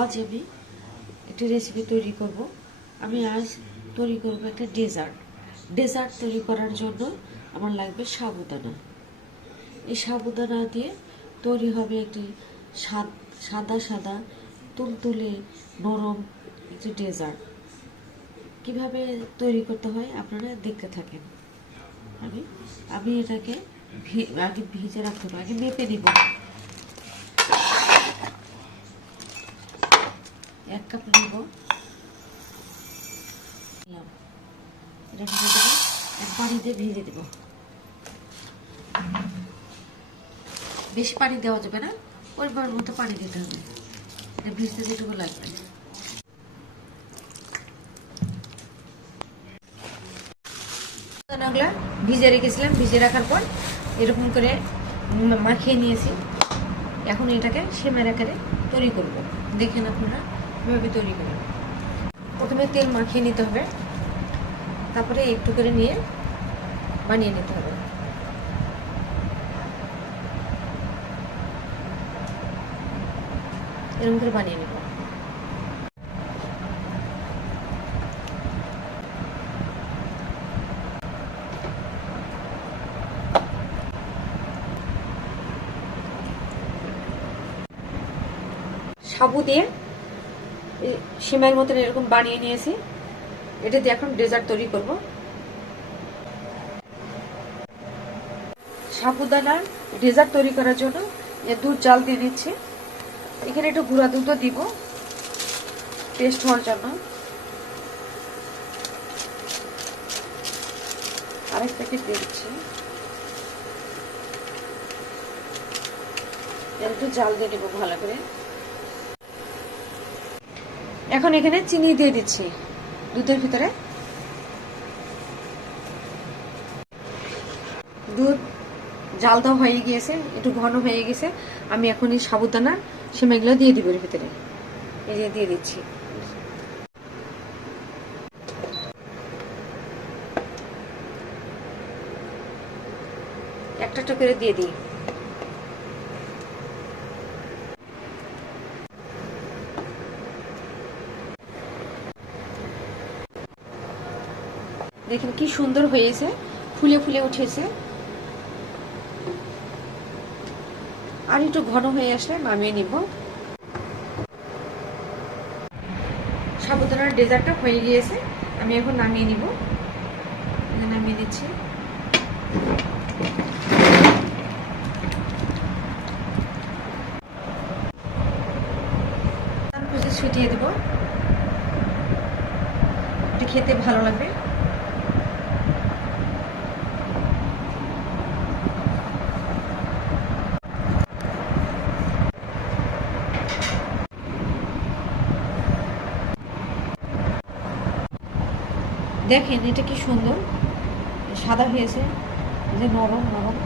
আজ আমি একটি রেসিপি তৈরি করব। আমি আজ তৈরি করব একটা ডেজার্ট ডেজার্ট তৈরি করার জন্য আমার লাগবে সাবুদানা। এই সাবুদানা দিয়ে তৈরি হবে একটি সাদ- সাদা সাদা, তুলতুলে, নরম একটি ডেজার্ট কীভাবে তৈরি করতে হয় আপনারা দেখতে থাকেন। আমি আমি এটাকে আগে ভিজে রাখতে হবে, আগে মেপে নিব এক কাপ নেব নিলাম। ভিজে দেবো এক পানি দিয়ে ভিজে দেবো। বেশি পানি দেওয়া যাবে না, পরিমাণ মতো পানি দিতে হবে। ভিজতে যেটুকু লাগবে। ভিজে রেখেছিলাম, ভিজে রাখার পর এরকম করে মাখিয়ে নিয়েছি। এখন এটাকে সেমের আকারে তৈরি করব। দেখেন আপনারা কীভাবে তৈরি করবেন প্রথমে তেল মাখিয়ে নিতে হবে। তারপরে একটু করে নিয়ে বানিয়ে নিতে হবে। এরকম করে বানিয়ে নেব। সাবু দিয়ে সিমাইয়ের মতন এরকম বানিয়ে নিয়েছি। এটা দিয়ে এখন ডেজার্ট তৈরি করব। সাবুদানার ডেজার্ট তৈরি করার জন্য দুধ জাল দিয়ে দিচ্ছি। এখানে একটু গুঁড়া দুধও দিব টেস্ট হওয়ার জন্য। আরেক প্যাকেট দিয়ে দিচ্ছি। একটু জাল দিয়ে দেবো ভালো করে। এখন এখানে চিনি দিয়ে দিচ্ছি। দুধের ভিতরে? দুধ জাল দেওয়া হয়ে গিয়েছে, একটু ঘন হয়ে গেছে। আমি এখন এই সাবুদানা সেমাইগুলো দিয়ে দিব এর ভিতরে। এই যে দিয়ে দিচ্ছি। একটা একটা করে দিয়ে দিই। দেখেন কি সুন্দর হয়েছে, ফুলে ফুলে উঠেছে। আর একটু ঘন হয়ে আসলে নামিয়ে নিব। সাবুদানার ডেজার্টটা হয়ে গিয়েছে, আমি এখন নামিয়ে নিব। নামিয়ে দিচ্ছি ছিটিয়ে দেবো। খেতে ভালো লাগবে। দেখেন এটা কি সুন্দর সাদা হয়েছে যে নরম নরম।